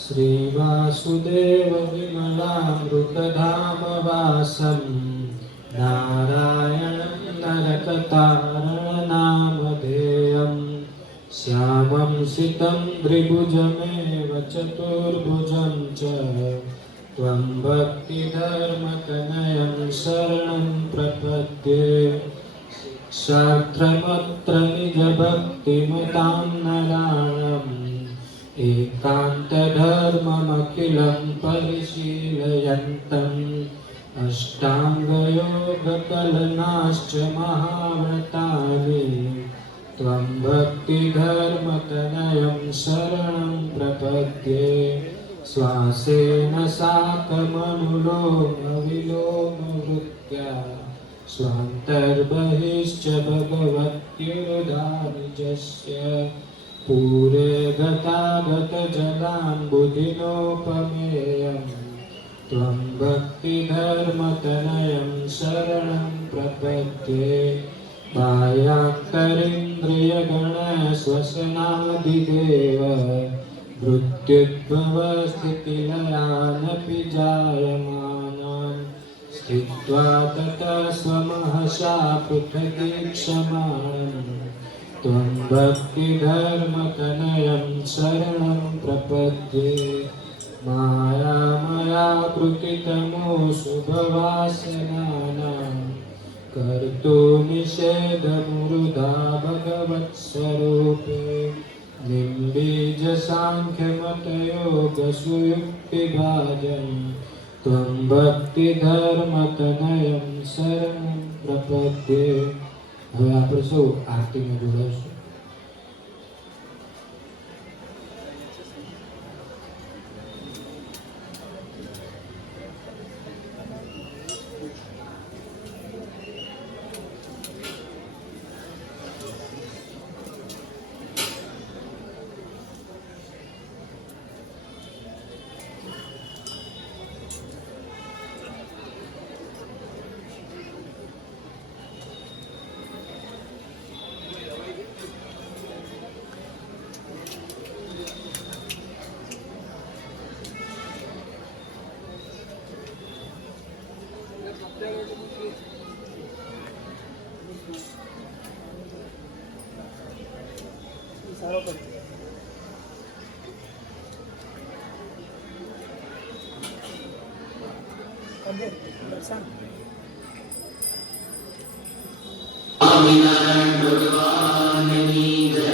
श्रीवासुदेव विमलामृतधामवासं नारायणं नरकतारणनामधेयं श्यामं सितं द्विभुजमेव चतुर्भुजं च त्वं भक्तिधर्मतनयं शरणं प्रपद्ये शास्त्रमत्र निजभक्तिमतां नराणम् एकान्तधर्ममखिलं परिशीलयन्तम् अष्टाङ्गयोगकलनाश्च महाव्रतानि त्वं भक्तिधर्मतनयं शरणं प्रपद्ये श्वासेन साकमनुलोमविलोमवृत्त्या स्वान्तर्बहिश्च भगवत्युदानिजस्य पूरे गतागतजलाम्बुधिनोपमेयं त्वं भक्तिधर्मतनयं शरणं प्रपद्ये बाह्याकरीन्द्रियगणश्वसनादिदेव मृत्युद्भवस्थितिलयानपि जायमानान् स्थित्वा ततः स्वमहसा पृथगीक्षमाणम् त्वं भक्तिधर्मतनयं शरणं प्रपद्ये मायामयाकृतितमो शुभवासनानां कर्तुनिषेधमुरुधा भगवत्स्वरूपे निम्बीजसाङ्ख्यमतयोगसुयुक्तिभाजं त्वं भक्तिधर्मतनयं शरणं प्रपद्ये। હવે આપણે સૌ આરતીમાં જોડાઈશું. સારો કરી દર્શન સ્વામિનારાયણ ભગવાનની જય.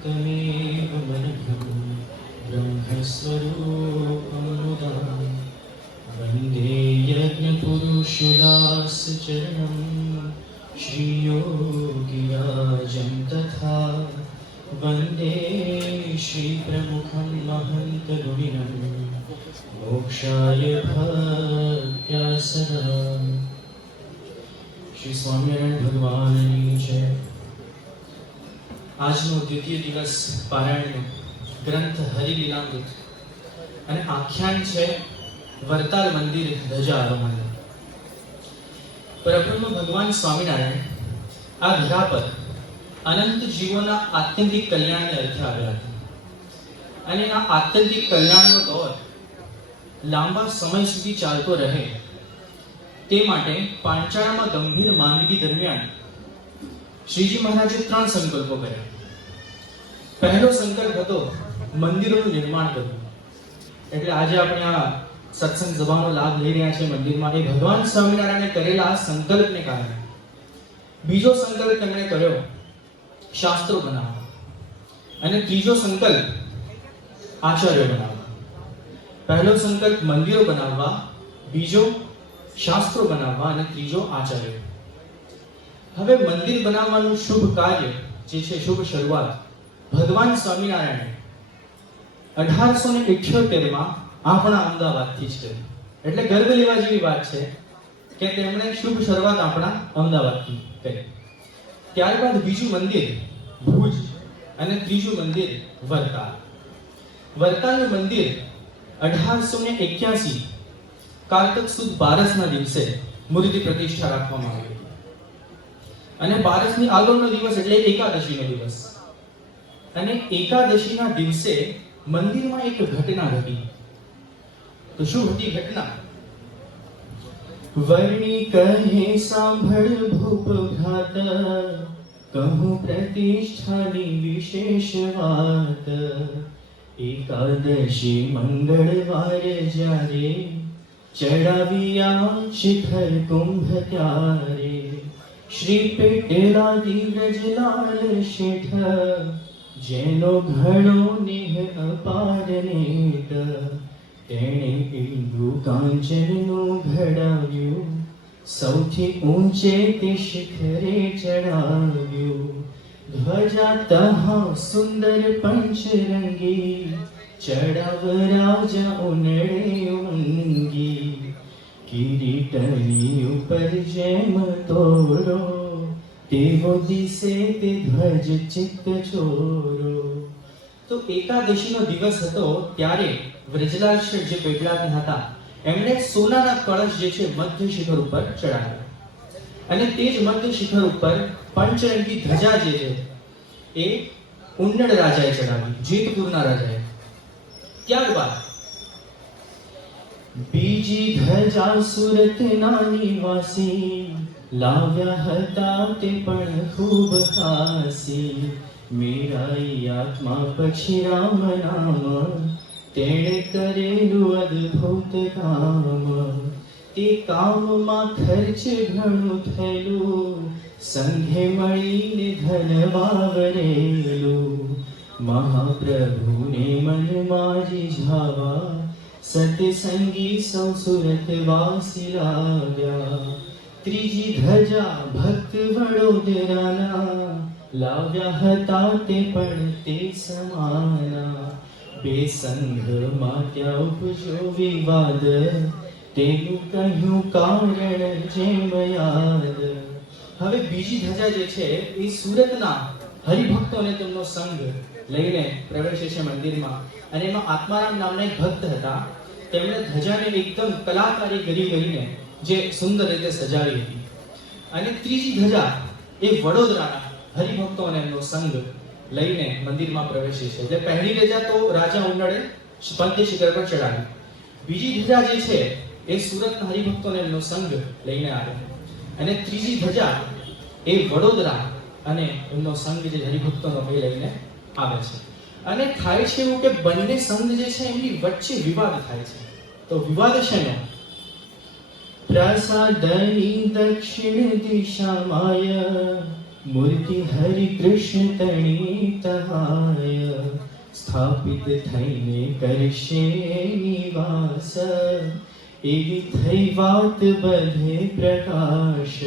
तमेव मनभं ब्रह्मस्वरूपं मुदा वन्दे यज्ञपुरुषदासचरणं श्रीयोगिराजं तथा वन्दे श्रीप्रमुखं महन्तगुणिनं मोक्षाय भक्त्या सदा। श्री स्वामिनारायण भगवानની જય। આજનો દ્વિતીય દિવસ પારાયણનો ગ્રંથ હરિલીલામૃત અને આખ્યાન છે વરતાલ મંદિર ધજા આરોહણ। પરબ્રહ્મ ભગવાન સ્વામિનારાયણ આ ધરા પર અનંત જીવોના આત્યંતિક કલ્યાણને અર્થે આવ્યા હતા અને આ આત્યંતિક કલ્યાણનો દોર લાંબા સમય સુધી ચાલતો રહે તે માટે પાંચાળામાં ગંભીર માંદગી દરમિયાન શ્રીજી મહારાજે 3 સંકલ્પો કર્યા। પહેલો સંકલ્પ હતો મંદિરોનું નિર્માણ કરવું, એટલે આજે આપણે આ સત્સંગ સભાનો લાભ લઈ રહ્યા છીએ મંદિરમાં, એ ભગવાન સ્વામિનારાયણે કરેલા આ સંકલ્પને કારણે। બીજો સંકલ્પ તેમણે કર્યો શાસ્ત્રો બનાવવા, અને ત્રીજો સંકલ્પ આચાર્યો બનાવવા। પહેલો સંકલ્પ મંદિરો બનાવવા, બીજો શાસ્ત્રો બનાવવા અને ત્રીજો આચાર્ય। હવે મંદિર બનાવવાનું શુભ કાર્ય જે છે, શુભ શરૂઆત ભગવાન સ્વામિનારાયણે 1878 માં આપણા અમદાવાદથી જ કરી। એટલે ગર્વ લેવા જેવી વાત છે કે તેમણે શુભ શરૂઆત આપણા અમદાવાદથી કરી। ત્યારબાદ બીજું મંદિર ભુજ અને ત્રીજું મંદિર વરતાલ। વરતાલનું મંદિર 1881 કાર્તક સુદ 12 ના દિવસે મૂર્તિ પ્રતિષ્ઠા રાખવામાં આવી અને 12 ની આગળનો દિવસ એટલે એકાદશીનો દિવસ, અને એકાદશીના દિવસે મંદિરમાં એક ઘટના ઘટી। તો શું હતી ઘટના? વર્ણી કહે સાંભળ ભૂપ ઘાત, કહું પ્રતિષ્ઠાની વિશેષ વાત। એકાદશી મંગળવાર જ્યારે ચડાવ્યા શિખર કુંભ ત્યારે, શ્રી પેટેલાદી વ્રજલાલ શેઠ જેનો ઘણો નેહ અપાર નેત, તેણે ઇન્દુ કાંચનનું ઘડાવ્યું, સૌથી ઊંચે તે શિખરે ચડાવ્યું। ધ્વજા તહા સુંદર પંચરંગી, ચડાવ રાજા ઉનડે ઉમંગી। કિરીટની ઉપર જેમ તોરો, તેવો દિશે તે ધ્વજ ચિત્ત ચોરો। તો એકાદશીનો દિવસ હતો ત્યારે વ્રજલાલ શેઠ જે પેટલાદના હતા એમણે સોનાના કળશ જે છે મધ્ય શિખર ઉપર ચડાવ્યા, અને તે જ મધ્ય શિખર ઉપર પંચરંગી ધજા જે છે એ ઉન્નડ રાજાએ ચડાવી, જેતપુરના રાજાએ। ત્યારબાદ બીજી ધજા સુરતના નિવાસી, લાવ્યા હતા તે પણ ખૂબ ખાસી। મેરાઈ આત્મા પછી રામ નામ, તેણે કરેલું અદ્ભુત કામ। તે કામમાં ખર્ચ ઘણું થયેલું, સંઘે મળીને ધન વાવરેલું। મહાપ્રભુને મનમાં રીઝાવા, સતસંગી સૌ સુરત વાસી લાવ્યા। ત્રીજી ધજા ભક્ત વડોદરાના, લાવ્યા હતા તે પણ તે સમાના। બે સંઘમાં ત્યાં ઉપજો વિવાદ, તેનું કહ્યું કારણ જેમ યાદ। હવે બીજી ધજા જે છે એ સુરતના હરિભક્તોને તેમનો સંઘ લઈને પ્રવેશે છે મંદિરમાં, અને એમાં આત્મારામ નામના એક ભક્ત હતા, તેમણે ધજાને એકદમ કલાકારી કરીને જે સુંદર રીતે સજાવી હતી। અને ત્રીજી ધજા એ વડોદરાના હરિભક્તોને એમનો સંઘ લઈને મંદિરમાં પ્રવેશે છે। એટલે પહેલી ધજા તો રાજા ઉન્નડે પંથે શિખર પર ચડાવી, બીજી ધજા જે છે એ સુરતના હરિભક્તોને એમનો સંઘ લઈને આવે, અને ત્રીજી ધજા એ વડોદરા અને એમનો સંઘ જે હરિભક્તોનો એ લઈને આવે છે। અને થાય છે એવું કે બંને સંઘ જે છે એમની વચ્ચે વિવાદ થાય છે। તો વિવાદ શેનો? પ્રસાદની દક્ષિણ દિશામાં મૂર્તિ હરિ કૃષ્ણ તણી તહાય, સ્થાપિત થઈને કરશે નિવાસ, એવી થઈ વાત બધે પ્રકાશ,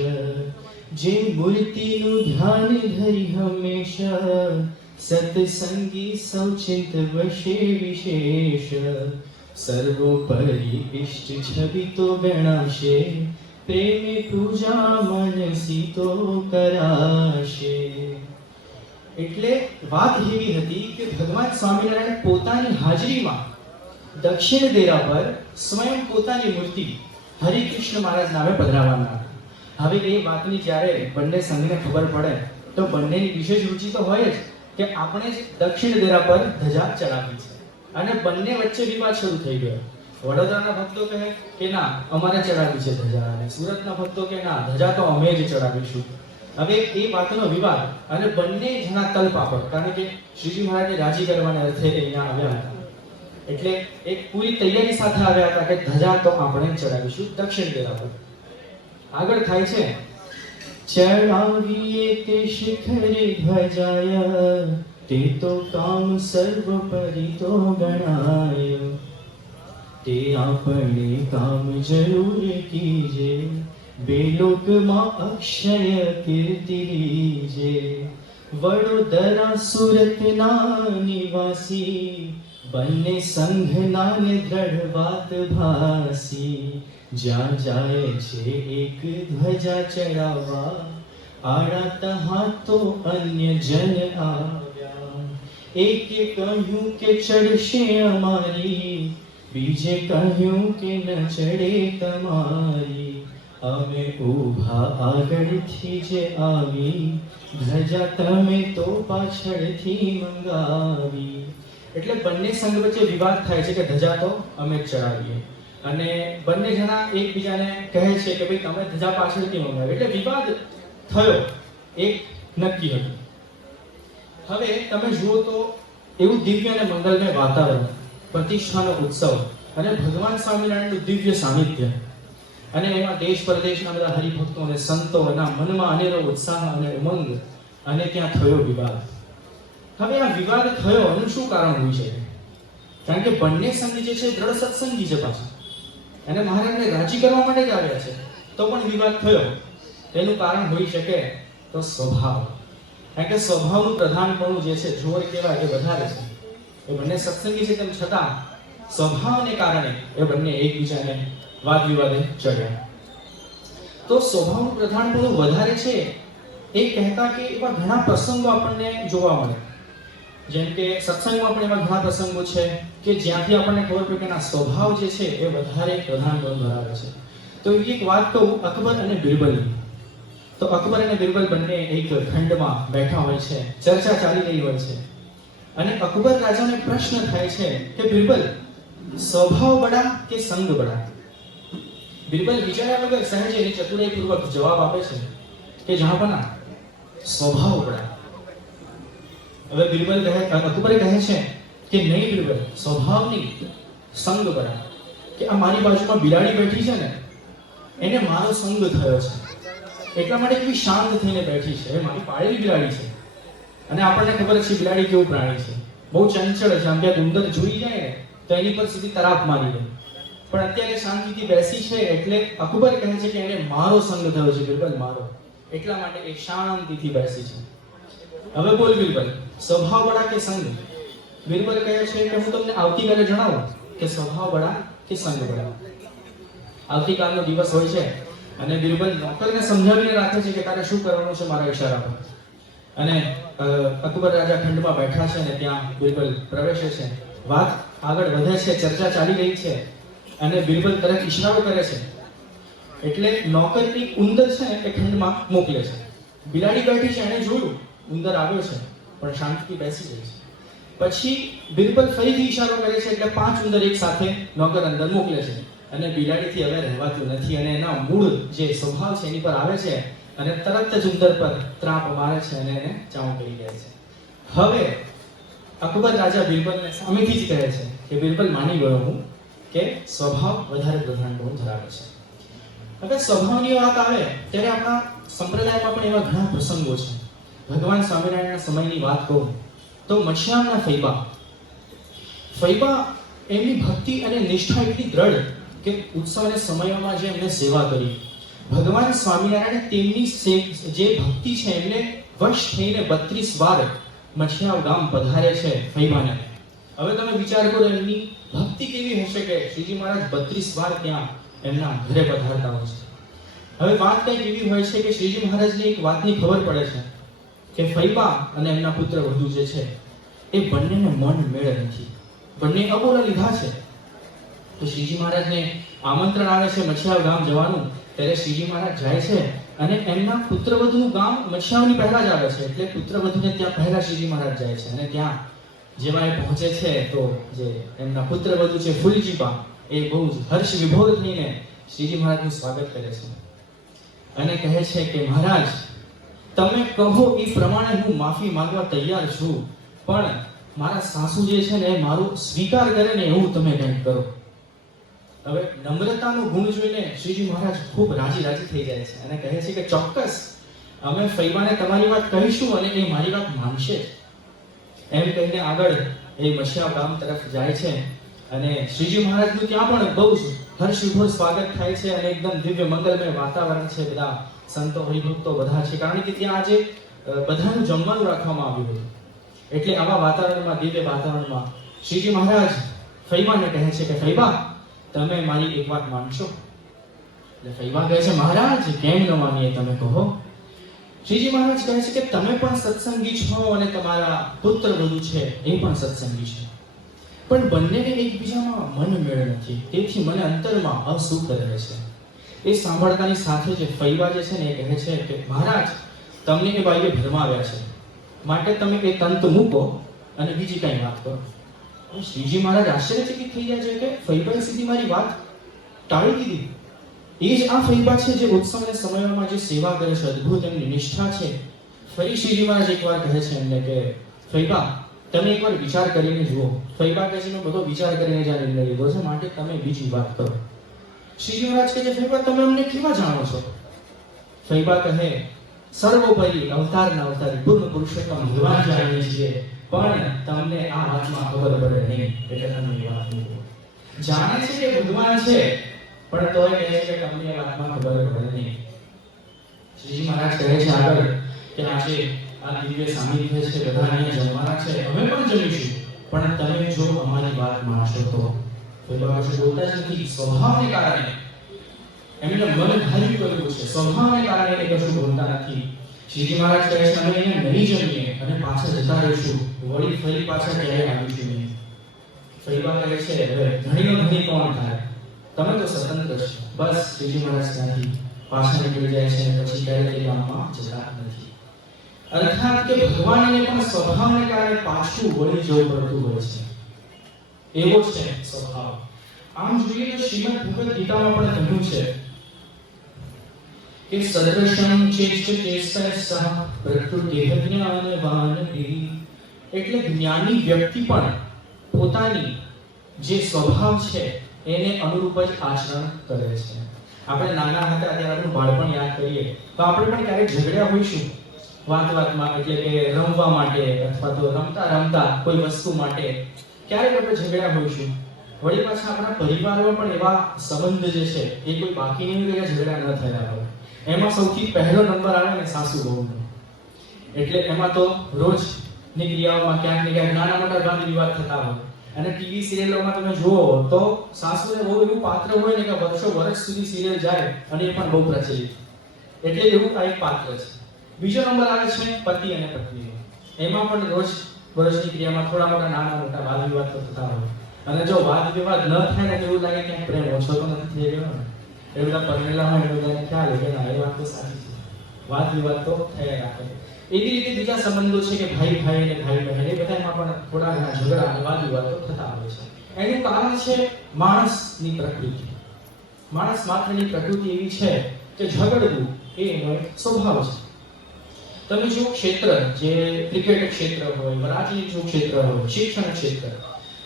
જે મૂર્તિનું ધ્યાન ધરી હંમેશા, સત્સંગી સૌચિંત વશે વિશેષ, સર્વોપરી ઇષ્ટ છબી તો ગણાશે, પ્રેમે પૂજા મનસી તો કરાશે. એટલે વાત એવી હતી કે ભગવાન સ્વામિનારાયણ પોતાની હાજરીમાં દક્ષિણ દેરા પર સ્વયં પોતાની મૂર્તિ હરિકૃષ્ણ મહારાજ નામે પધરાવવાના હતા. હવે એ વાતની જ્યારે બંને સંઘને ખબર પડે તો બંનેની વિશેષ રુચિ તો હોય જ કે આપણે જ દક્ષિણ દેરા પર ધજા ચડાવી છે, અને બંને વચ્ચે વિવાદ શરૂ થઈ ગયો. વડોદરાના ભક્તો કહે કે ના અમારે ચડાવી છે ધજા, અને સુરતના ભક્તો કે ના ધજા તો અમે જ ચડાવીશું. હવે એ વાતનો વિવાદ, અને બંને જણા તલપાપડ, કારણ કે શ્રીજી મહારાજને રાજી કરવાના અર્થે અહીંયા આવ્યા હતા. એટલે એક પૂરી તૈયારી સાથે આવ્યા હતા કે ધજા તો આપણે ચડાવીશું દક્ષિણ દેરા પર. આગળ થાય છે, ચડાવીએ તે શિખરે ધજાય, તે તો કામ સર્વ પરી તો ગણાય, તે આપણે કામ જરૂર કીજે, બેલોકમાં અક્ષય કીર્તિ લીજે. વડોદરા સુરતના નિવાસી, બંને સંઘના ને દ્રઢ વાત ભાસી, જ્યાં જાય છે એક ધ્વજા ચડાવવા, આડા તહાં તો અન્ય જન આવ્યા. એકે કહ્યું કે ચડશે અમારી, બીજે કહ્યું કે ન ચડે તમારી, અમે ઊભા આગળથી જે આવી, ધજા તમે તો પાછળથી મંગાવી. એટલે બંને સંઘ વચ્ચે વિવાદ થાય છે કે ધજા તો અમે જ ચડાવીએ, અને બંને જણા એકબીજાને કહે છે કે ભાઈ તમે ધજા પાછળથી મંગાવી. એટલે વિવાદ થયો, એક નક્કી હતું. હવે તમે જુઓ તો એવું દિવ્ય અને મંગલમય વાતાવરણ, પ્રતિષ્ઠાનો ઉત્સવ, અને ભગવાન સ્વામિનારાયણનું દિવ્ય સાનિધ્ય, અને એમાં દેશ પરદેશના બધા હરિભક્તો અને સંતોના મનમાં અનેરો ઉત્સાહ અને ઉમંગ, અને ત્યાં થયો વિવાદ. હવે આ વિવાદ થયો એનું શું કારણ હોઈ શકે? કારણ કે બંને સંઘ જે છે દ્રઢ સત્સંગી છે પાછા, અને મહારાજને રાજી કરવા માટે જ આવ્યા છે, તો પણ વિવાદ થયો. તેનું કારણ હોઈ શકે તો સ્વભાવ. કારણ કે સ્વભાવનું પ્રધાનપણું જે છે, જોર કહેવાય, એ વધારે છે. એ બંને સત્સંગી છે તેમ છતાં સ્વભાવને કારણે એ બંને એકબીજાને વાદ વિવાદે ચડ્યા. તો સ્વભાવનું પ્રધાનપણું વધારે છે એ કહેતા કે એવા ઘણા પ્રસંગો આપણને જોવા મળે. જેમ કે સત્સંગમાં પણ એવા ઘણા પ્રસંગો છે કે જ્યાંથી આપણને ખબર પડે કે ના સ્વભાવ જે છે એ વધારે પ્રધાનપણું ધરાવે છે. તો એક વાત કહું અકબર અને બિરબલની. તો અકબર અને બિરબલ બંને એક ખંડમાં બેઠા હોય છે, ચર્ચા ચાલી રહી હોય છે, અને અકબર રાજાને પ્રશ્ન થાય છે કે બિરબલ, સ્વભાવ બડા કે સંગ બડા? બિરબલ વિચાર્યા વગર સહેજ એની ચતુરાઈપૂર્વક જવાબ આપે છે કે જહાંપના, સ્વભાવ બડા. હવે બિરબલ કહે, અકબરે કહે છે કે નહીં બિરબલ, સ્વભાવ નહીં, સંગ બડા. કે આ મારી બાજુમાં બિલાડી બેઠી છે ને, એને મારો સંગ થયો છે, એટલા માટે એવી શાંત થઈને બેઠી છે. એ મારી પાળેલી બિલાડી છે, અને આપણને ખબર છે બિલાડી કેવું પ્રાણી છે, બહુ ચંચળ છે. આમ ક્યાંક ઉંદર જોઈ જાય ને તો એની પર સીધી તરાપ મારી દે. પણ અત્યારે શાંતિથી બેસી છે, એટલે અકબર કહે છે કે એને મારો સંગ થયો છે બિરબલ, મારો, એટલા માટે એ શાંતિથી બેસી છે. હવે બોલ બિરબલ, સ્વભાવ બડા કે સંગ? બિરબલ કહે છે કે હું તમને આવતીકાલે જણાવું કે સ્વભાવ બડા કે સંગ બડા. આવતીકાલનો દિવસ હોય છે, અને બિરબલ નોકરને સમજાવીને રાખે છે કે તારે શું કરવાનું છે મારા ઈશારા પર. અને અકબર રાજા ખંડમાં બેઠા છે, અને ત્યાં બિરબલ પ્રવેશે છે. વાત આગળ વધે છે, ચર્ચા ચાલી રહી છે, અને બિરબલ તરફ ઈશારો કરે છે. એટલે નોકરની ઉંદર છે ને એ ખંડમાં મોકલે છે. બિલાડી બેઠી છે, એને જોયું ઉંદર આવ્યો છે, પણ શાંતિથી બેસી જાય છે. પછી બિરબલ ફરીથી ઈશારો કરે છે, એટલે 5 ઉંદર એક સાથે નોકર અંદર મોકલે છે, અને બિલાડીથી હવે રહેવાતું નથી, અને એના મૂળ જે સ્વભાવ છે એની પર આવે છે, અને તરત જ ઉંદર પર ત્રાપ મારે છે, અને એને ચાઉં કરી જાય છે. હવે અકબર રાજા બિરબલને સામેથી જ કહે છે કે બિરબલ, માની ગયો હું કે સ્વભાવ વધારે પ્રધાનપણું ધરાવે છે. હવે સ્વભાવની વાત આવે ત્યારે આપણા સંપ્રદાયમાં પણ એવા ઘણા પ્રસંગો છે ભગવાન સ્વામિનારાયણના સમયની વાત કહું તો મચ્છિયામના ફૈબા એમની ભક્તિ અને નિષ્ઠા એટલી દ્રઢ કે ઉત્સવના સમયોમાં જે એમને સેવા કરી, ભગવાન સ્વામિનારાયણ તેમની જે ભક્તિ છે એમને વશ થઈને 32 વાર મચ્છિયાવ ગામ પધારે છે ફૈબાને. હવે તમે વિચાર કરો એમની ભક્તિ કેવી હશે કે શ્રીજી મહારાજ 32 વાર ત્યાં એમના ઘરે પધારતા હોય છે. હવે વાત કઈ એવી હોય છે કે શ્રીજી મહારાજને એક વાતની ખબર પડે છે કે ફૈબા અને એમના પુત્ર વધુ જે છે એ બંનેને મન મેળ નથી, બંને અબોલા લીધા છે. તો શ્રીજી મહારાજને આમંત્રણ આવે છે મચ્છિયાવ ગામ જવાનું, ત્યારે શ્રીજી મહારાજ જાય છે અને એમના પુત્રવધુનું ગામ મચ્છિયાવની પહેલા જ આવે છે, એટલે પુત્રવધુને ત્યાં પહેલા શ્રીજી મહારાજ જાય છે. અને ત્યાં જેવા એ પહોંચે છે તો જે એમના પુત્રવધુ છે ફૂલજીબા એ બહુ જ હર્ષ વિભોર થઈને શ્રીજી મહારાજનું સ્વાગત કરે છે અને કહે છે કે મહારાજ તમે કહો એ પ્રમાણે હું માફી માંગવા તૈયાર છું, પણ મારા સાસુ જે છે ને મારો સ્વીકાર કરે ને એવું તમે કંઈક કરો. હવે નમ્રતાનો ગુણ જોઈને શ્રીજી મહારાજ ખૂબ રાજી થઈ જાય છે અને કહે છે કે ચોક્કસ અમે ફૈબાને તમારી વાત કહીશું અને એ મારી વાત માનશે જ. એમ કહીને આગળ એ મચ્છિયાવ ગામ તરફ જાય છે અને શ્રીજી મહારાજનું ત્યાં પણ બહુ જ હર્ષવિભોર સ્વાગત થાય છે અને એકદમ દિવ્ય મંગલમય વાતાવરણ છે. બધા સંતો હરિભક્તો બધા છે, કારણ કે ત્યાં આજે બધાનું જમવાનું રાખવામાં આવ્યું હતું. એટલે આવા વાતાવરણમાં, દિવ્ય વાતાવરણમાં શ્રીજી મહારાજ ફૈબાને કહે છે કે ફૈબા તમે મારી એક વાત માનશો? એટલે ફૈબા કહે છે મહારાજ કેમ ન માનીએ, તમે કહો. શ્રીજી મહારાજ કહે છે કે તમે પણ સત્સંગી છો અને તમારા પુત્ર વધુ છે એ પણ સત્સંગી છે, પણ બંનેને એકબીજામાં મન મેળ નથી, તેથી મને અંતરમાં અસુખ રહે છે. એ સાંભળતાની સાથે જ ફૈબા જે છે ને એ કહે છે કે મહારાજ તમને એ બાઈએ ભરમાવ્યા છે, માટે તમે એ તંત મૂકો અને બીજી કઈ વાત કરો. શ્રીજી મહારાજ આશ્ચર્યચકિત થઈ જાય છે કે ફૈબાએ સીધી મારી વાત ટાળી દીધી. એ જ આ ફૈબા છે જે ઉત્સવના સમયોમાં જે સેવા કરે છે, અદ્ભુત એમની નિષ્ઠા છે. ફરી શ્રીજી મહારાજ એકવાર કહે છે એમને કે ફૈબા તમે એકવાર વિચાર કરીને જુઓ. ફૈબા કહે છે મેં બધો વિચાર કરીને જ આ નિર્ણય લીધો છે, માટે તમે બીજી વાત કરો. શ્રીજી મહારાજ કહે છે ફૈબા તમે અમને કેવા જાણો છો? ફૈબા કહે સર્વોપરી અવતારના અવતારી પૂર્ણ પુરુષોત્તમ ભગવાન જાણીએ છીએ, પણ તમને આ વાતમાં ખબર પડે નહીં, એટલે તમે એ વાત મૂકો. જાણે છે કે ભગવાન છે પણ તોય કહે છે કે તમને એ વાતમાં ખબર પડે નહીં. શ્રીજી મહારાજ કહે છે આગળ કે આજે આ દિવ્ય સાનિધ્ય છે, બધા અહીંયા જમવાના છે, અમે પણ જમીશું, પણ તમે જો અમારી વાત માનશો તો. ફૈબા કશું બોલતા જ નથી, સ્વભાવને કારણે એમને મન ધાર્યું કર્યું છે, સ્વભાવને કારણે એ કશું બોલતા નથી. શ્રીજી મહારાજ કહે છે અમે અહીંયા નહીં જમીએ અને પાછા જતા રહીશું, વળી ફરી પાછા ક્યારે આવીશું નહીં. ફૈબા કહે છે હવે ધણીનો ધણી કોણ થાય, તમે તો સ્વતંત્ર છો. બસ શ્રીજી મહારાજ ત્યાંથી પાછા નીકળી જાય છે અને પછી ક્યારે એ ગામમાં જતા નથી. અર્થાત કે ભગવાનને પણ સ્વભાવને કારણે પાછું વળી જવું પડતું હોય છે, એવો છે સ્વભાવ. આમ જોઈએ તો શ્રીમદ ભગવદ ગીતામાં પણ કહ્યું છે કે સદૃશમ ચેષ્ટ ચેષ્ટઃ પ્રકૃતિઃ જ્ઞાનવાનઃ, એટલે જ્ઞાની વ્યક્તિ પણ પોતાની જે સ્વભાવ છે એને અનુરૂપ જ આચરણ કરે છે. આપણે નાના હતા ત્યારે આપણું બાળપણ યાદ કરીએ તો આપણે પણ ક્યારેક ઝઘડ્યા હોઈશું વાતમાં, એટલે કે રમવા માટે અથવા તો રમતા કોઈ વસ્તુ માટે ક્યારેક આપણે ઝઘડ્યા હોઈશું. વળી પાછા આપણા પરિવારમાં પણ એવા સંબંધ જે છે એ કોઈ બાકી નહીં કે ઝઘડા ન થયા હોય. એમાં સૌથી પહેલો નંબર આવે ને સાસુ વહુનો. એટલે એમાં તો રોજની ક્રિયાઓમાં ક્યાંક ને ક્યાંક નાના મોટા વાદ વિવાદ થતા હોય. અને ટીવી સિરિયલોમાં તમે જુઓ તો સાસુ અને વહુ એવું પાત્ર હોય ને કે વર્ષ સુધી સિરિયલ જાય અને એ પણ બહુ પ્રચલિત. એટલે એવું આ એક પાત્ર છે. બીજો નંબર આવે છે પતિ અને પત્નીનો. એમાં પણ રોજ વર્ષની ક્રિયામાં થોડા મોટા નાના મોટા વાદ વિવાદ થતા હોય. અને જો વાદ વિવાદ ન થાય ને એવું લાગે કે પ્રેમ ઓછો તો નથી થઈ ગયો ને. એ બધા પરણેલા હોય એ બધાને ખ્યાલ કે ના એ વાત તો સાચી છે, વાદ વિવાદ તો થયા રાખે. એવી રીતે બીજા સંબંધો છે કે ભાઈ અને ભાઈ બહેન, એ બધામાં પણ થોડા ઘણા ઝઘડા અને વાદ વિવાદ તો થતા હોય છે. એનું કારણ છે માણસની પ્રકૃતિ. માણસ માત્રની પ્રકૃતિ એવી છે કે ઝઘડવું એ એનો સ્વભાવ છે. તમે જો ક્ષેત્ર જે ક્રિકેટ ક્ષેત્ર હોય, રાજનીતિનું ક્ષેત્ર હોય, શિક્ષણ ક્ષેત્ર,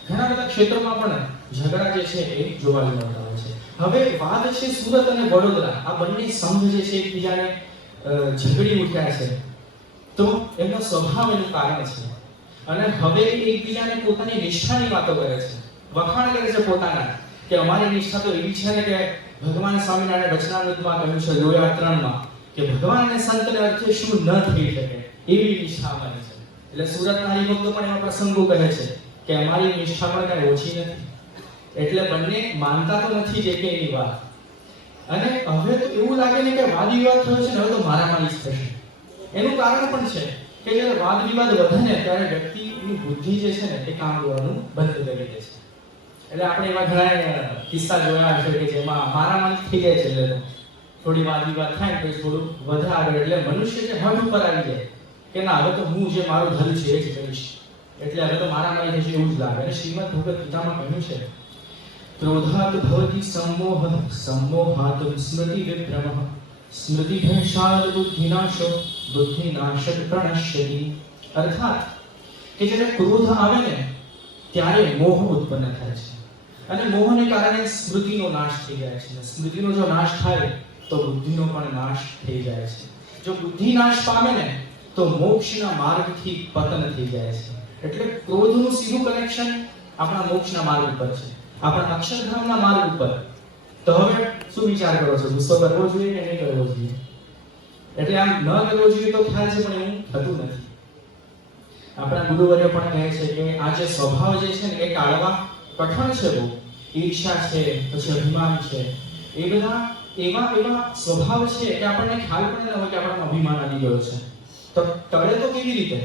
ઘણા બધા ક્ષેત્રોમાં પણ ઝઘડા જે છે એ જોવા મળતા હોય છે. હવે વાત છે સુરત અને વડોદરા, આ બંને સંઘ જે છે એકબીજાને ઝઘડી ઉઠ્યા છે. તો એનો સ્વભાવ એનું કારણ છે. અને હવે એકબીજાને પોતાની નિષ્ઠાની વાતો કરે છે, વખાણ કરે છે પોતાના, કે અમારી નિષ્ઠા તો એવી છે ને કે ભગવાન સ્વામિનારાયણ વચનામૃતમાં કહ્યું છે લોયા 3માં કે ભગવાન અને સંતને અર્થે શું ન થઈ શકે એવી નિષ્ઠા અમારી છે. એટલે સુરતના હરિભક્તો પણ એવા પ્રસંગો કહે છે કે અમારી નિષ્ઠા પણ કઈ ઓછી નથી. એટલે બંને માનતા તો નથી જે કે એની વાત. અને હવે તો એવું લાગે ને કે વાદ વિવાદ થયો છે ને હવે તો મારામારી જ થશે. એનું કારણ પણ છે કે જ્યારે વાદ વિવાદ વધે ને ત્યારે વ્યક્તિની બુદ્ધિ જે છે ને એ કામ કરવાનું બંધ કરી દે છે. એટલે આપણે એવા ઘણા કિસ્સા જોયા છે કે જેમાં મારામારી થઈ જાય છે. એટલે થોડી વાદ વિવાદ થાય તો થોડું વધે આગળ, એટલે મનુષ્ય જે હદ ઉપર આવી જાય કે ના હવે તો હું જે મારું ધર્મ છે એ જ કરીશ, એટલે હવે તો મારામારી થશે એવું જ લાગે. અને શ્રીમદ ભગવદ ગીતામાં કહ્યું છે ક્રોધાત ભવતિ સમોહ સમોહાત સ્મૃતિ વિભ્રમઃ સ્મૃતિ ભ્રંશાદ બુદ્ધિનાશો બુદ્ધિનાશક પ્રણશ્યતિ. અર્થાત કે જ્યારે ક્રોધ આવે ને ત્યારે મોહ ઉત્પન્ન થાય છે, અને મોહને કારણે સ્મૃતિનો નાશ થઈ જાય છે. સ્મૃતિનો જો નાશ થાય તો બુદ્ધિનો પણ નાશ થઈ જાય છે. જો બુદ્ધિ નાશ પામે ને તો મોક્ષના માર્ગથી પતન થઈ જાય છે. એટલે ક્રોધનું સીધું કનેક્શન આપણા મોક્ષના માર્ગ ઉપર છે, આપણા અક્ષરધામના માર્ગ ઉપર. તો હવે શું વિચાર કરો છો, ગુસ્સો કરવો જોઈએ કે નહીં કરવો જોઈએ? એટલે આમ ન કરવો જોઈએ તો ખ્યાલ છે, પણ એવું થતું નથી. આપણા ગુરુવર્ય પણ કહે છે કે આ જે સ્વભાવ જે છે ને એ ટાળવા કઠણ છે બહુ. ઈર્ષ્યા છે, પછી અભિમાન છે, એ બધા એવા સ્વભાવ છે કે આપણને ખ્યાલ પણ ન હોય કે આપણામાં અભિમાન આવી ગયો છે. તો ટળે તો કેવી રીતે?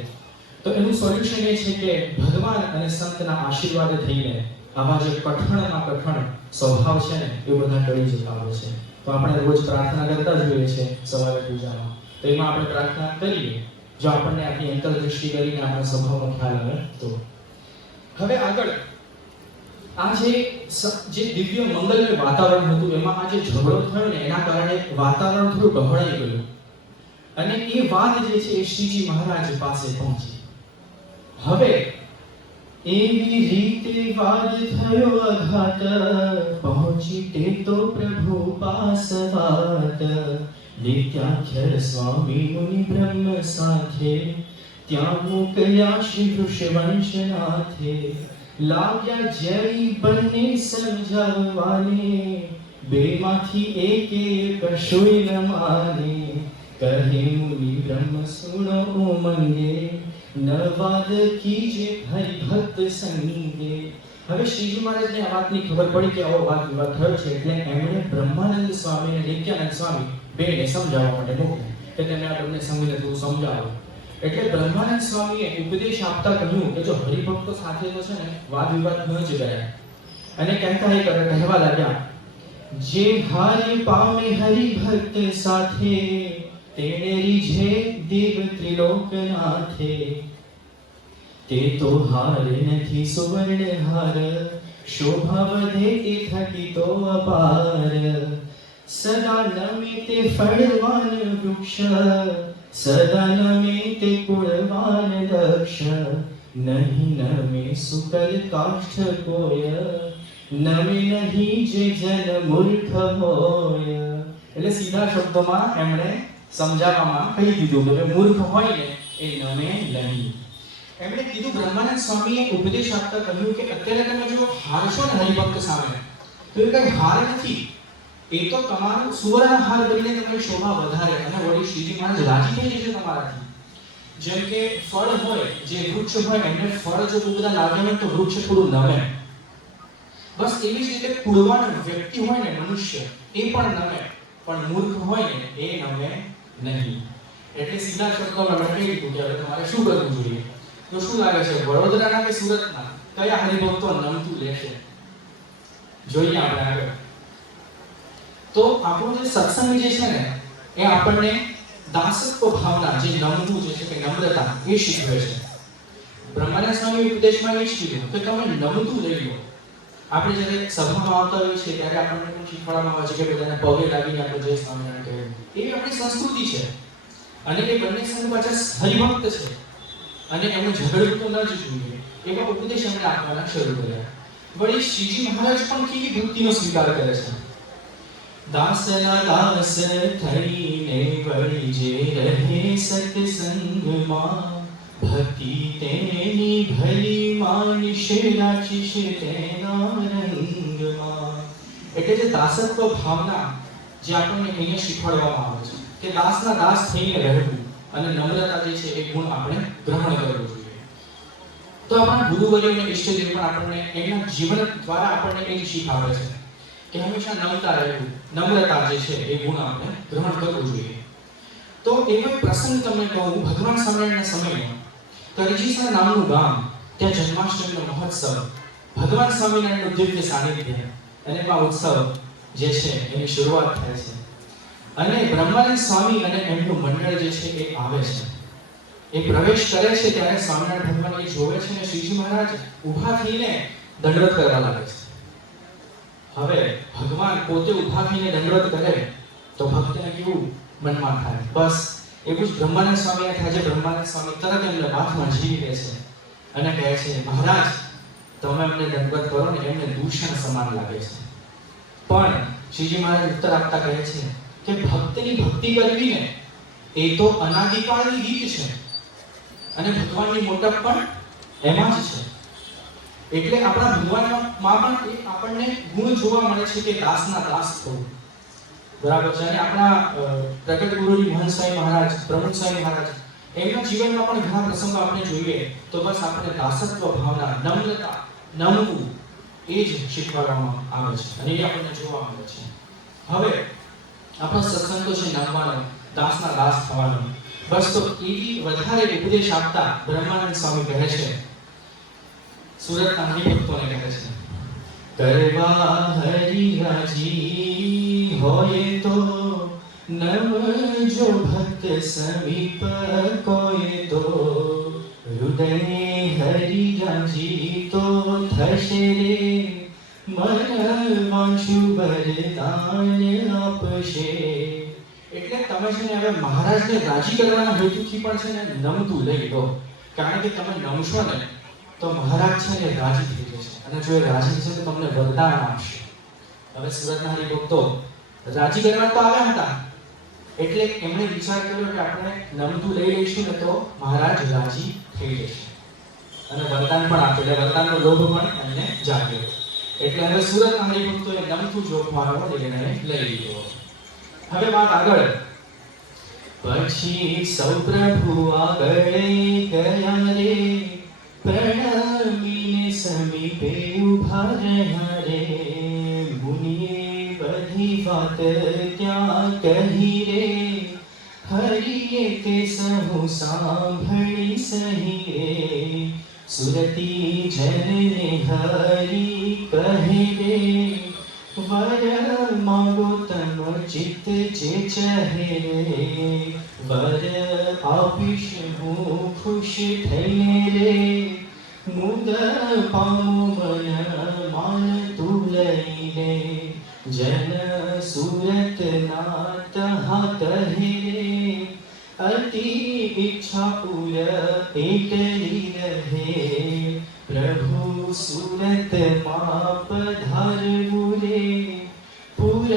તો એનું સોલ્યુશન એ છે કે ભગવાન અને સંતના આશીર્વાદ થઈને આવા જે કઠણમાં કઠણ સ્વભાવ છે ને એ બધા ટળી જતા હોય છે. તો આપણે રોજ પ્રાર્થના કરતા જ હોઈએ છીએ સવારે પૂજામાં. તો એમાં આપણે પ્રાર્થના કરીએ, જો આપણને આપણી અંતરદૃષ્ટિ કરીને આપણા સ્વભાવનો ખ્યાલ આવે તો. હવે આગળ આ જે દિવ્ય મંગલમય વાતાવરણ હતું એમાં આ જે ઝઘડો થયો ને એના કારણે વાતાવરણ થોડું ગહડાઈ ગયું. અને એ વાત જે છે એ શ્રીજી મહારાજ પાસે પહોંચી. હવે એવી રીતે વાદ થયો અઘાત પહોંચી તે તો પ્રભુ પાસ વાત. નિત્યાખ્યર સ્વામી મુનિ બ્રહ્મ સાથે ત્યાં મોકલ્યા શ્રી વૃષવંશનાથે. લાગ્યા જય બંને સમજાવવાને બેમાંથી એકે કશુંય ન માને. કહે મુનિ બ્રહ્મ સુનો મંગે નવાદ કીજે હરિભક્ત સંગે. હવે શ્રીજી મહારાજને આ વાતની ખબર પડી કે આવો વાદ વિવાદ થયો છે, એટલે એમણે બ્રહ્માનંદ સ્વામી અને નિત્યાનંદ સ્વામી બેને સમજાવવા માટે મોકલ્યા કે તમે આ બંને સંઘને થોડું સમજાવો. એટલે બ્રહ્માનંદ સ્વામીએ ઉપદેશ આપતા કહ્યું કે જો હરિભક્તો સાથે તો છે ને વાદ વિવાદ ન જ ગયા. અને કહેવા લાગ્યા જે હારે પામે હરિભક્ત સાથે તેણે રીઝે દેવ ત્રિલોકનાથે. તે તો હાર નથી સુવર્ણ હાર શોભા વધે તે થકી તો અપાર. સદા નમે તે ફળવાન વૃક્ષ સદા નમે તે કુળવાન દક્ષ. નહીં નમે સુકલ કાષ્ઠ કોય નમે નહીં જે જન મૂર્ખ હોય. એટલે સીધા શબ્દોમાં એમણે સમજાવવામાં કહી દીધું કે મૂર્ખ હોય ને એ નમે નહીં. એમણે કીધું, બ્રહ્માનંદ સ્વામીએ ઉપદેશ આપતા કહ્યું કે અત્યારે તમે જો હારશો ને હરિભક્ત સામે તો એ કઈ હાર નથી, એ તો તમારું સુવર્ણ હાર કરીને તમારી શોભા વધારે અને વળી શ્રીજી મહારાજ રાજી થઈ જશે તમારાથી. જેમ કે ફળ હોય, જે વૃક્ષ હોય એમને ફળ જો બહુ બધા લાગે ને તો વૃક્ષ થોડું નમે. બસ એવી જ રીતે કુળવાન વ્યક્તિ હોય ને મનુષ્ય એ પણ નમે, પણ મૂર્ખ હોય ને એ નમે નહીં. એટલે સીધા શબ્દોમાં મેં કહી દીધું કે હવે તમારે શું કરવું જોઈએ. તો શું લાગે છે, વડોદરાના કે સુરતના કયા હરિભક્તો નમતું લેશે? જોઈએ આપણે આગળ. તો આપણો જે સત્સંગ જે છે ને એ આપણને દાસત્વ ભાવના, જે નમવું જે છે કે નમ્રતા, એ શીખવે છે. બ્રહ્માનંદ સ્વામી ઉપદેશમાં એ જ કીધું કે તમે નમતું લઈ લો. આપણે જ્યારે સભામાં આવતા હોઈએ છીએ ત્યારે આપણને પણ શીખવાડવામાં આવે છે કે બધાને પગે લાગીને આપણે જય સ્વામિનારાયણ કહેવું. એવી આપણી સંસ્કૃતિ છે. અને એ બંને સંઘ પાછા હરિભક્ત છે અને એમનું ઝઘડવું તો ન જ જોઈએ એવા ઉપદેશ એમણે આપવાના શરૂ કર્યા. વળી શ્રીજી મહારાજ પણ કેવી ભક્તિનો સ્વીકાર કરે છે. દાસના દાસ થઈને વળી જે રહે સત્સંગમાં, ભક્તિ તેની ભલી માનિશ રાચિશ તેના રંગમાં. એટલે જે દાસત્વ ભાવના જે આપણને અહીંયા શીખવાડવામાં આવે છે કે દાસના દાસ થઈને રહેવું અને નમ્રતા જે છે એ ગુણ આપણે ગ્રહણ કરવું જોઈએ. તો આપણા ગુરુવર્યો અને ઈષ્ટદેવ પણ આપણને એમના જીવન દ્વારા આપણને એ જ શીખ આપે છે કે હંમેશા નમતા રહેવું, નમ્રતા જે છે એ ગુણ આપણે ગ્રહણ કરવું જોઈએ. તો એવો એક પ્રસંગ તમને કહું, ભગવાન સ્વામિનારાયણના સમયમાં કરજીસર નામનું ગામ, ત્યાં જન્માષ્ટમીનો મહોત્સવ, ભગવાન સ્વામિનારાયણનું દિવ્ય સાનિધ્ય અને આ ઉત્સવ જે છે એની શરૂઆત થાય છે. અને બ્રહ્માનંદ સ્વામી અને એમનું મંડળ જે છે એ આવે છે. એ પ્રવેશ કરે છે ત્યારે સ્વામિનારાયણ ભગવાન એ જોવે છે અને શ્રીજી મહારાજ ઊભા થઈને દંડવત કરવા લાગે છે. હવે ભગવાન પોતે ઊભા થઈને દંડવત કરે તો ભક્તને કેવું મનમાં થાય? બસ એવું જ બ્રહ્માનંદ સ્વામીને થાય છે. બ્રહ્માનંદ સ્વામી તરત એમને હાથમાં ઝીલી લે છે અને કહે છે, મહારાજ તમે અમને દંડવત કરો ને એમને દૂષણ સમાન લાગે છે. પણ શ્રીજી મહારાજ ઉત્તર આપતા કહે છે કે ભક્તની ભક્તિ કરવી ને એ તો અનાદિકાળની રીત છે અને ભગવાનની મોટપ પણ એમાં જ છે. એટલે આપણા ભગવાનમાં પણ આપણને ગુણ જોવા મળે છે કે દાસના દાસ થવું. બરાબર છે. અને આપણા પ્રગટ ગુરુજી મહંત સ્વામી મહારાજ, પ્રમુખ સ્વામી મહારાજ, એમના જીવનમાં પણ ઘણા પ્રસંગો આપણે જોઈએ તો બસ આપણે દાસત્વ ભાવના, નમ્રતા, નમવું એ જ શીખવાડવામાં આવે છે અને એ આપણને જોવા મળે છે. હવે આપણો સત્સંગ તો છે નમવાનો, દાસના દાસ થવાનો. બસ તો એવી વધારે ઉપદેશ આપતા બ્રહ્માનંદ સ્વામી કહે છે, સુરતના હરિભક્તોને કહે છે, કરવા હરિ રાજી હોય તો નમજો ભક્ત સમીપ કોઈ તો, હૃદય હરિ રાજી તો થશે રે, મન વાંચુ વરદાન આપશે. એટલે તમે છે ને હવે મહારાજને રાજી કરવાના હેતુથી પણ છે ને નમતું લઈ લો. કારણ કે તમે નમશો ને તો મહારાજ છે ને રાજી થઈ જશે અને જો એ રાજી થશે તો તમને વરદાન આપશે. હવે સુરતના હરિભક્તો રાજી કરવા તો આવ્યા હતા એટલે એમણે વિચાર કર્યો કે આપણે નમતું લઈ લઈશું ને તો મહારાજ રાજી થઈ જશે અને વરદાન પણ આપે. એટલે વરદાનનો લોભ પણ એમને જાગ્યો. એટલે હવે સુરતના હરિભક્તોએ નમતું જોખવાનો નિર્ણય લઈ લીધો. હવે વાત આગળ. પછી સૌ પ્રભુ આગળ ગયા રે, પ્રણમીને સમીપે ઉભા રહ્યા રે, મુનિએ બધી વાત ત્યાં કહી રે, હરિએ તે સહુ સાંભળી સહી રે, સુરતી જનને હરી કહે રે, વર માંગો તમ ચિત્ત જે ચહે રે, વર આપીશ હું ખુશ થઈને રે, મુદ પામું મન માન તું લઈને, જન સુરત નાથ હાથ કહે રે, અતિ ઈચ્છા પૂર એટલી રહે, પ્રભુ સુરત માં પધારવું રે, પૂર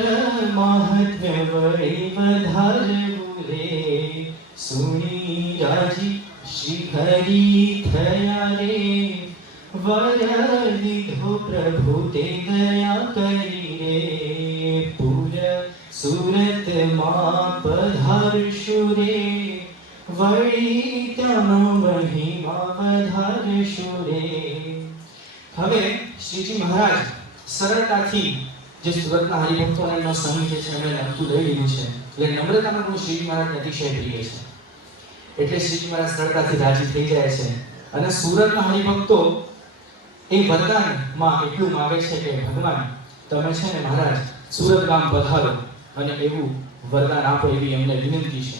મહાત્મ્ય વળી વધારવું રે, સુણી રાજી શ્રી હરિ થયા રે, વર દીધો પ્રભુ તે દયા કરી રે, પૂર સુરત માં પધારશું રે, વળી ત્યાંનો મહિમા વધારશું રે. હવે શ્રીજી મહારાજ સરળતાથી જે સુરતના હરિભક્તોનો સંઘ જે છે એમણે નમતું લઈ લીધું છે. એટલે નમ્રતાનો ગુણ શ્રીજી મહારાજને અતિશય પ્રિય છે. એટલે શ્રીજી મહારાજ સરળતાથી રાજી થઈ જાય છે અને સુરતના હરિભક્તો એ વરદાનમાં એટલું માગે છે કે ભગવાન તમે છે ને મહારાજ સુરત ગામ પધારો અને એવું વરદાન આપો એવી એમને વિનંતી છે.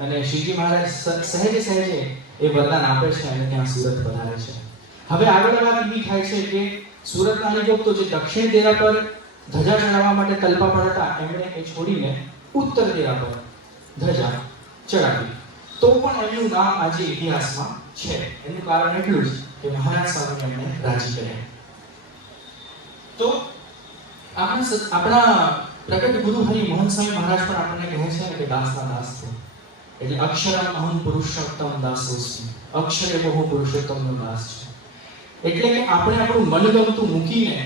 અને શ્રીજી મહારાજ સહેજે સહેજે એ વરદાન આપે છે અને ત્યાં સુરત પધારે છે. હવે આગળ વાત એવી થાય છે કે સુરતના હરિભક્તો જે દક્ષિણ દેરા પર ધજા ચડાવવા માટે તલપા પર હતા એમણે એ છોડીને ઉત્તર દેરા પર ધજા ચડાવી. તો પણ એમનું નામ આજે ઇતિહાસમાં છે. એનું કારણ એટલું જ કે મહારાજ સ્વામી એમને રાજી કર્યા. તો આપણા પ્રગટ ગુરુ હરિ મોહન સ્વામી મહારાજ પણ આપણને કહે છે ને કે દાસના દાસ છો. એટલે અક્ષરમ અહમ પુરુષોત્તમ દાસોસ્મિ. અક્ષર એવો હું પુરુષોત્તમનો દાસ છું. એટલે કે આપણે આપણું મનગમતું મૂકીને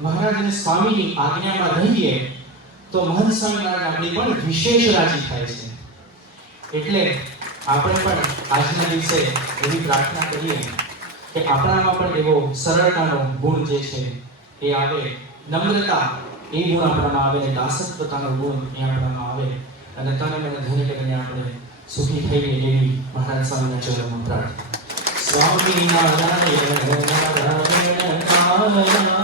મહારાજ અને સ્વામીની આજ્ઞામાં રહીએ તો મહંત સ્વામી મહારાજ આપણી પણ વિશેષ રાજી થાય છે. એટલે આપણે પણ આજના દિવસે એવી પ્રાર્થના કરીએ કે આપણામાં પણ એવો સરળતાનો ગુણ જે છે એ આવે, નમ્રતા એ ગુણ આપણામાં આવે, અને દાસત્વતાનો ગુણ એ આપણામાં આવે, અને તને મને ધન્ય કરીને આપણે સુખી થઈએ એવી મહારાજ સ્વામીના ચરણોમાં પ્રાર્થના. સ્વામી નારાયણ નારાયણ